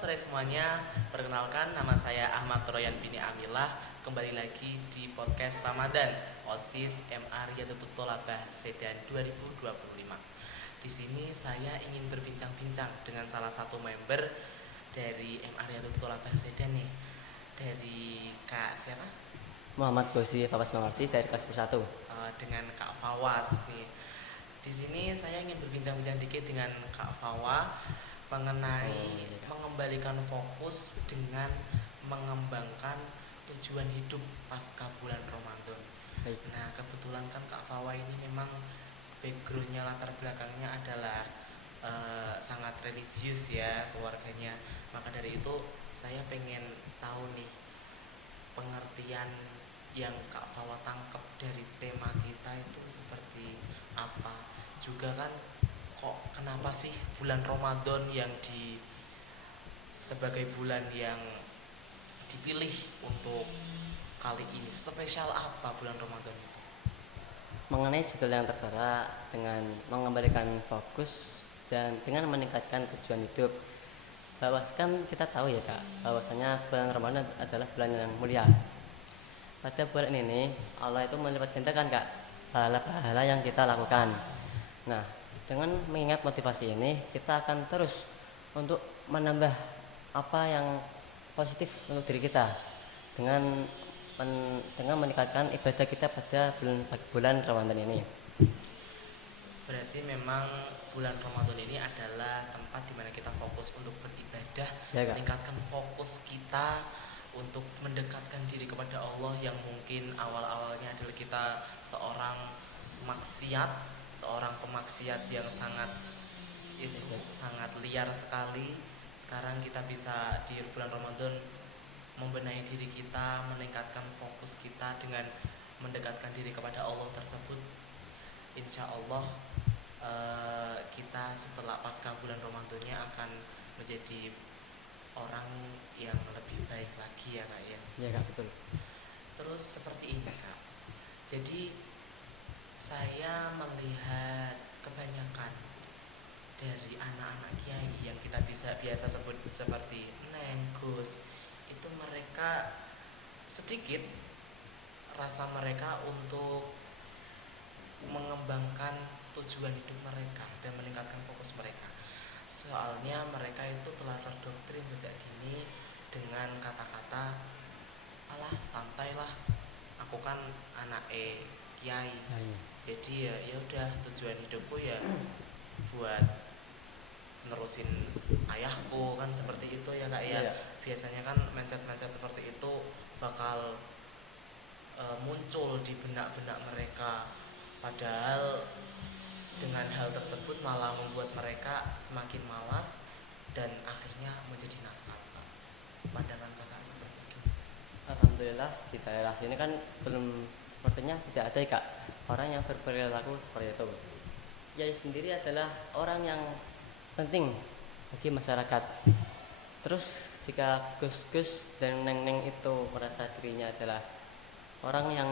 sore semuanya. Perkenalkan, nama saya Ahmad Royan Bini Amilah. Kembali lagi di podcast Ramadan OSIS MA Riyadatul Tholabah Sedan 2025. Di sini saya ingin berbincang-bincang dengan salah satu member dari MA Riyadatul Tholabah Sedan nih. Dari Kak siapa? Muhammad Gosi Fawas Mengerti dari kelas 1. Dengan Kak Fawas nih. Di sini saya ingin berbincang-bincang dikit dengan Kak Fawa mengenai mengembalikan fokus dengan mengembangkan tujuan hidup pasca bulan Ramadan. Baik. Nah, kebetulan kan Kak Fawa ini memang backgroundnya, latar belakangnya adalah sangat religius ya keluarganya. Maka dari itu saya pengen tahu nih pengertian yang Kak Fawa tangkap dari tema kita itu seperti apa. Juga kan kok kenapa sih bulan Ramadan yang sebagai bulan yang dipilih untuk kali ini, spesial apa bulan Ramadan itu? Mengenai judul yang tertera dengan mengembalikan fokus dan dengan meningkatkan tujuan hidup, bahwaskan kita tahu ya Kak, bahwasanya bulan Ramadan adalah bulan yang mulia. Pada bulan ini Allah itu melipat gandakan Kak pahala-pahala yang kita lakukan. Nah, dengan mengingat motivasi ini, kita akan terus untuk menambah apa yang positif untuk diri kita dengan meningkatkan ibadah kita pada bulan Ramadan ini. Berarti memang bulan Ramadan ini adalah tempat dimana kita fokus untuk beribadah, Ya, Kak. meningkatkan fokus kita untuk mendekatkan diri kepada Allah yang mungkin awal-awalnya adalah kita seorang maksiat, seorang pemaksiat yang sangat liar sekali. Sekarang kita bisa di bulan Ramadan membenahi diri kita, meningkatkan fokus kita dengan mendekatkan diri kepada Allah tersebut. Insya Allah kita setelah pasca bulan Ramadannya akan menjadi orang yang lebih baik lagi ya Kak ya. Ya Kak, betul. Terus seperti ini Kak, jadi saya melihat kebanyakan dari anak-anak kiai yang kita biasa sebut seperti Neng, Gus, itu mereka sedikit rasa mereka untuk mengembangkan tujuan hidup mereka dan meningkatkan fokus mereka. Soalnya mereka itu telah terdoktrin sejak dini dengan kata-kata, alah santailah, aku kan anak kiai, jadi ya udah tujuan hidupku ya buat nerusin ayahku, kan seperti itu ya Kak ya. Biasanya kan mindset seperti itu bakal muncul di benak-benak mereka. Padahal dengan hal tersebut malah membuat mereka semakin malas dan akhirnya menjadi nakal. Pandangan Kakak seperti itu? Alhamdulillah di daerah sini kan belum, sepertinya tidak ada ya Kak orang yang berperilaku seperti itu. Yai sendiri adalah orang yang penting bagi masyarakat. Terus jika Gus-Gus dan Neng-Neng itu merasa dirinya adalah orang yang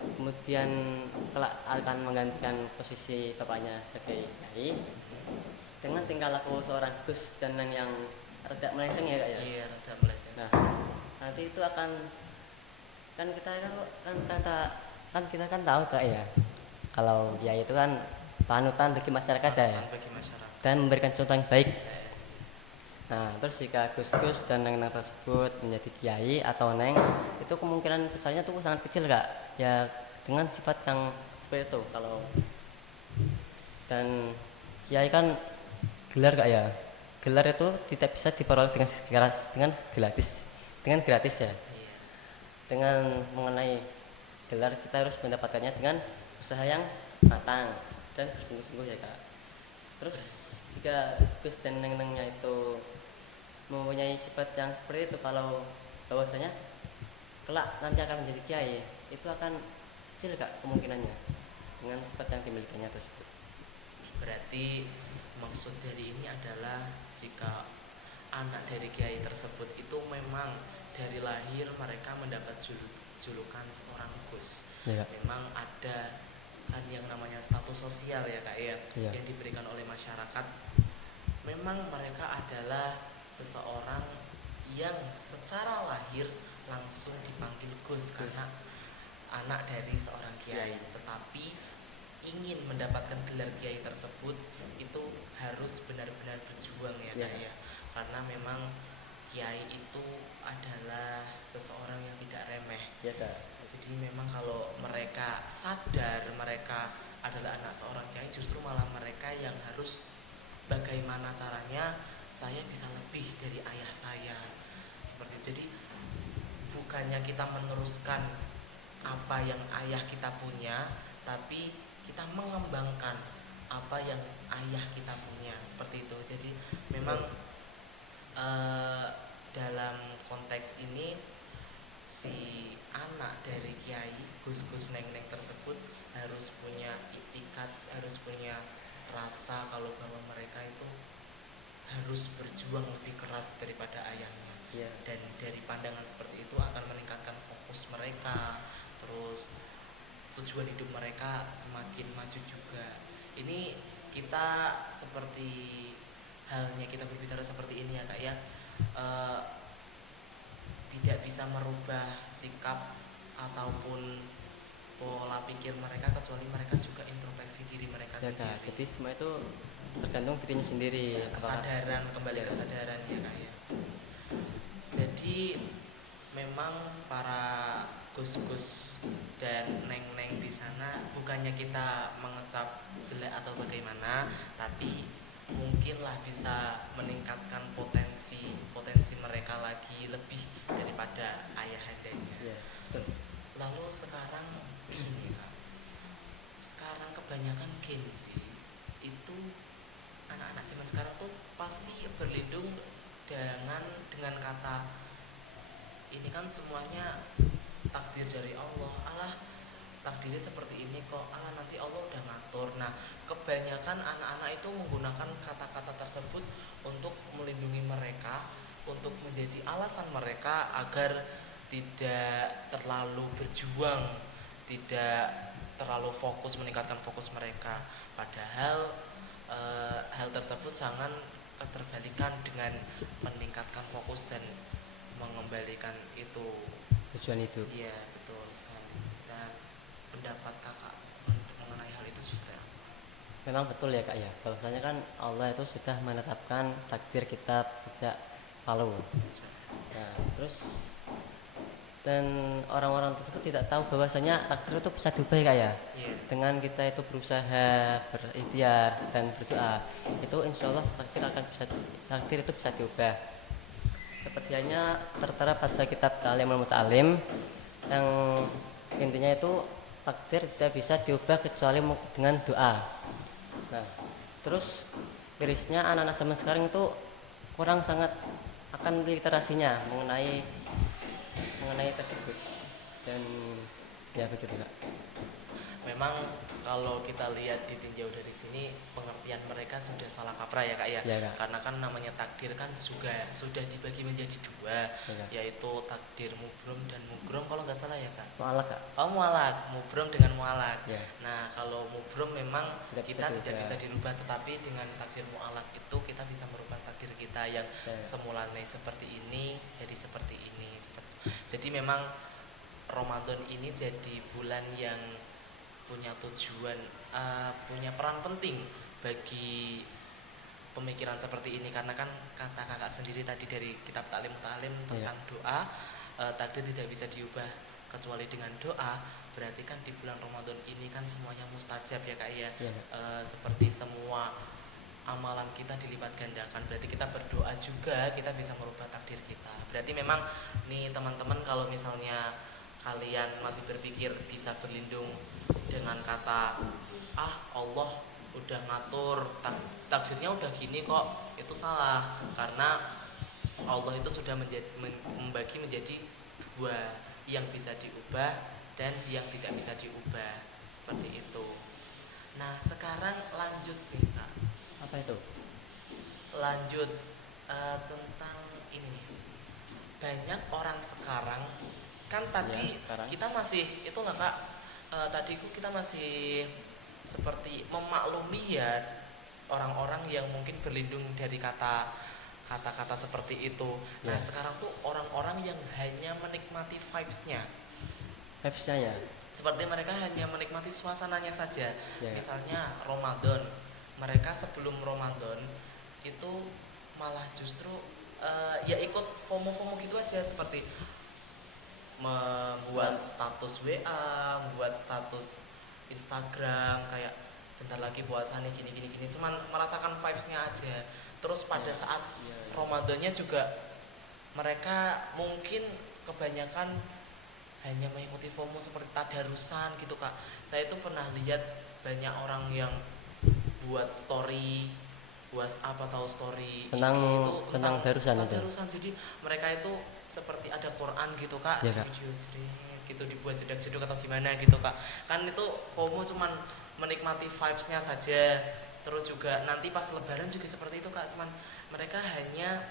kemudian kelak akan menggantikan posisi bapaknya sebagai kiai, dengan tingkah laku seorang Gus dan Neng yang rada melenceng ya Kak ya. Iya, rada melenceng. Nah, nanti itu akan kita kan tahu Kak ya, kalau kiai itu kan panutan bagi masyarakat ya, dan memberikan contoh yang baik. Nah, terus jika Gus-Gus dan Neng tersebut menjadi kiai atau Neng, itu kemungkinan besarnya tuh sangat kecil Kak. Ya dengan sifat yang seperti itu. Kalau dan kiai kan gelar Kak ya. Gelar itu tidak bisa diperoleh dengan gratis ya. Dengan mengenai gelar kita harus mendapatkannya dengan usaha yang matang dan bersungguh-sungguh ya Kak. Terus jika Gus dan Neng-Nengnya itu mempunyai sifat yang seperti itu, kalau bahwasanya kelak nanti akan menjadi kiai, itu akan kecil Kak kemungkinannya dengan sifat yang dimilikinya tersebut. Berarti maksud dari ini adalah jika anak dari kiai tersebut itu memang dari lahir mereka mendapat julukan seorang Gus ya. Memang ada kan yang namanya status sosial ya Kak ya, yang diberikan oleh masyarakat. Memang mereka adalah seseorang yang secara lahir langsung dipanggil Gus karena anak dari seorang kiai, tetapi ingin mendapatkan gelar kiai tersebut itu harus benar-benar berjuang ya Kak ya. Karena memang kiai itu adalah seseorang yang tidak remeh. Ya Kak. Jadi memang kalau mereka sadar mereka adalah anak seorang kiai, justru malah mereka yang harus bagaimana caranya saya bisa lebih dari ayah saya. Seperti itu. Jadi bukannya kita meneruskan apa yang ayah kita punya, tapi kita mengembangkan apa yang ayah kita punya, seperti itu. Jadi memang dalam konteks ini si anak dari kiai Gus Neng tersebut harus punya itikat, harus punya rasa kalau bahwa mereka itu harus berjuang lebih keras daripada ayahnya. Dan dari pandangan seperti itu akan meningkatkan fokus mereka, terus tujuan hidup mereka semakin maju juga. Ini kita seperti halnya kita berbicara seperti ini ya Kak ya, tidak bisa merubah sikap ataupun pola pikir mereka kecuali mereka juga introspeksi diri mereka ya, sendiri. Kak. Jadi semua itu tergantung dirinya sendiri. Kesadaran, kembali kesadaran ya Kak ya. Jadi memang para gus-gus dan neng-neng di sana bukannya kita mengecap jelek atau bagaimana, tapi mungkinlah bisa meningkatkan potensi mereka lagi lebih daripada ayahandanya. Lalu sekarang gini Kak, sekarang kebanyakan Gen Z itu anak-anak zaman sekarang tuh pasti berlindung dengan kata ini kan semuanya takdir dari Allah. Allah takdirnya seperti ini kok, Allah nanti Allah udah ngatur. Nah kebanyakan anak-anak itu menggunakan kata-kata tersebut untuk melindungi mereka, untuk menjadi alasan mereka agar tidak terlalu berjuang, tidak terlalu fokus, meningkatkan fokus mereka. Padahal hal tersebut sangat keterbalikan dengan meningkatkan fokus dan mengembalikan itu tujuan hidup. Iya betul sekali. Nah pendapat kakak mengenai hal itu sudah? Memang betul ya Kak ya, bahwasanya kan Allah itu sudah menetapkan takdir kita sejak lalu. Nah terus dan orang-orang tersebut tidak tahu bahwasanya takdir itu bisa diubah ya Kak ya. Dengan kita itu berusaha, berikhtiar dan berdoa, itu insya Allah takdir itu bisa diubah. Seperti hanya tertera pada kitab Ta'limul Muta'allim yang intinya itu takdir tidak bisa diubah kecuali dengan doa. Nah terus mirisnya anak-anak zaman sekarang itu kurang sangat akan literasinya mengenai tersebut, dan ya begitu Kak. Memang kalau kita lihat ditinjau dari sini pengertian mereka sudah salah kaprah ya Kak ya, Kak. Karena kan namanya takdir kan sudah dibagi menjadi dua, yaitu takdir mubrom dan mugrom kalau nggak salah ya Kak. Mu'alak Kak. Oh mu'alak, mubrom dengan mu'alak. Nah kalau mubrom memang kita tidak bisa dirubah, tetapi dengan takdir mu'alak itu kita bisa merubah takdir kita yang semulanya seperti ini jadi seperti ini. Jadi memang Ramadan ini jadi bulan yang punya tujuan, punya peran penting bagi pemikiran seperti ini, karena kan kata kakak sendiri tadi dari kitab Ta'lim Muta'allim tentang doa, takdir tidak bisa diubah kecuali dengan doa. Berarti kan di bulan Ramadan ini kan semuanya mustajab ya Kak ya. Seperti semua amalan kita dilipat gandakan, berarti kita berdoa juga kita bisa merubah takdir kita. Berarti memang nih teman-teman, kalau misalnya kalian masih berpikir bisa berlindung dengan kata Allah udah ngatur, takdirnya udah gini kok, itu salah. Karena Allah itu sudah membagi menjadi dua, yang bisa diubah dan yang tidak bisa diubah, seperti itu. Nah sekarang lanjut nih Kak. Apa itu? Lanjut tentang ini. Banyak orang sekarang kan tadi kita masih itulah Kak, tadi kita masih seperti memaklumi ya orang-orang yang mungkin berlindung dari kata kata-kata seperti itu. Nah, Ya. sekarang tuh orang-orang yang hanya menikmati vibes-nya. Vibes-nya ya. Seperti mereka hanya menikmati suasananya saja. Ya. Misalnya Ramadan, mereka sebelum Ramadan itu malah justru ya ikut FOMO-FOMO gitu aja, seperti membuat status WA, membuat status Instagram kayak bentar lagi puasa nih gini gini gini, cuman merasakan vibes-nya aja. Terus pada Ya. saat Ya, ya. Ramadannya juga mereka mungkin kebanyakan hanya mengikuti FOMO seperti tadarusan gitu kak. Saya tuh pernah lihat banyak orang yang buat story WhatsApp atau story Tentang IG itu tentang darusan itu. tadarusan. Jadi mereka itu seperti ada Quran gitu kak, Ya, di Kak. video gitu dibuat jedak-jeduk atau gimana gitu kak. Kan itu FOMO cuman menikmati vibes-nya saja. Terus juga nanti pas lebaran juga seperti itu kak, cuman mereka hanya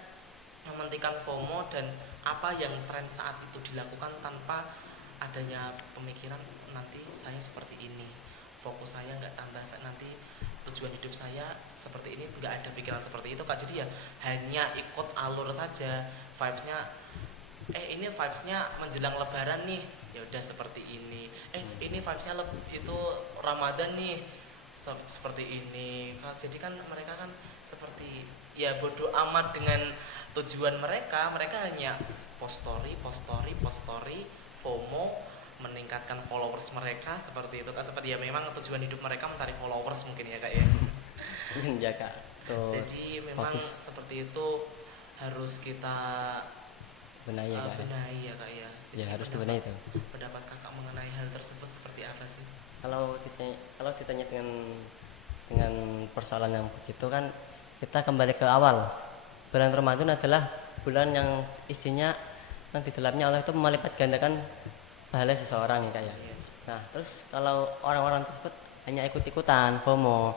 mementingkan FOMO dan apa yang tren saat itu dilakukan tanpa adanya pemikiran nanti saya seperti ini, fokus saya nggak tambah nanti, tujuan hidup saya seperti ini, nggak ada pikiran seperti itu kak. Jadi ya hanya ikut alur saja vibesnya. Ini vibesnya menjelang lebaran nih, ya udah seperti ini. Ini vibesnya itu Ramadan nih, seperti ini kan. Jadi kan mereka kan seperti ya bodoh amat dengan tujuan mereka. Mereka hanya post story, post story, post story, FOMO, meningkatkan followers mereka seperti itu kan. Seperti ya memang tujuan hidup mereka mencari followers mungkin ya kak ya. Mungkin ya Kak. Tuh. Jadi memang Fokus seperti itu harus kita benahi ya Kak. benahi ya kak ya. Jadi Ya harus dibenahi itu. pendapat kakak mengenai hal tersebut seperti apa sih? Kalau ditanya dengan persoalan yang begitu kan, kita kembali ke awal. Bulan Ramadan adalah bulan yang isinya, yang di dalamnya Allah itu melipat gandakan pahala seseorang ya Kak ya. Iya. Nah terus kalau orang-orang tersebut hanya ikut-ikutan FOMO,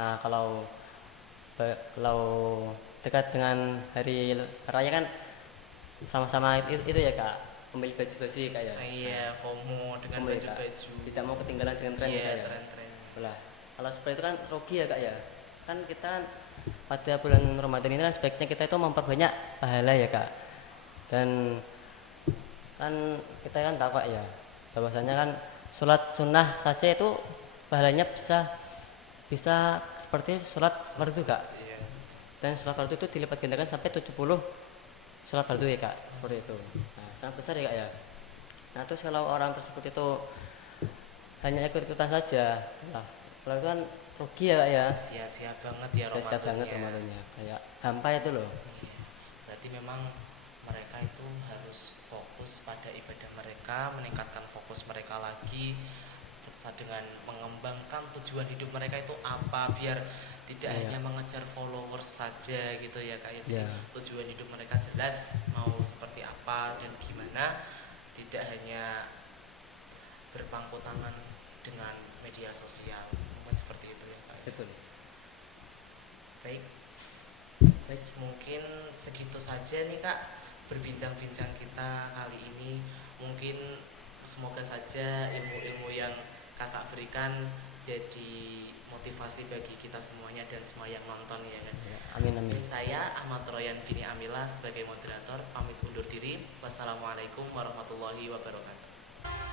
nah kalau dekat dengan hari raya kan sama-sama itu ya Kak, membeli baju-baju ya Kak ya. Iya, FOMO dengan Membeli, Kak. baju-baju. Tidak mau ketinggalan dengan tren ya Iya, Kak ya. tren-tren. Lah, kalau seperti itu kan rugi ya Kak ya. Kan kita pada bulan Ramadan ini kan sebaiknya kita itu memperbanyak pahala ya Kak. Dan kan kita kan tahu Kak ya, bahwasanya kan sholat sunnah saja itu pahalanya bisa seperti sholat fardu Kak. Iya. Dan sholat fardu itu dilipat gandakan sampai 70 sholat fardu ya Kak, seperti itu. Nah, sangat besar ya Kak ya. Nah terus kalau orang tersebut itu hanya ikut-ikutan saja, nah kalau itu kan rugi ya Kak ya. Sia-sia banget ya Sia-sia banget Ramadannya. Ramadannya, kayak hampa itu loh. Iya. Berarti memang mereka itu harus fokus pada ibadah mereka, meningkatkan fokus mereka lagi dengan mengembangkan tujuan hidup mereka itu apa, biar tidak Iya. hanya mengejar followers saja gitu ya kayak. Jadi Iya. tujuan hidup mereka jelas mau seperti apa dan gimana, tidak hanya berpangku tangan dengan media sosial. Mungkin seperti itu ya Kak. Betul. Baik, mungkin segitu saja nih Kak berbincang-bincang kita kali ini. Mungkin semoga saja ilmu-ilmu yang Kakak berikan jadi motivasi bagi kita semuanya dan semua yang nonton ya kan. Ya, amin amin. Jadi saya Ahmad Royan Bini Amila sebagai moderator pamit undur diri. Wassalamualaikum warahmatullahi wabarakatuh.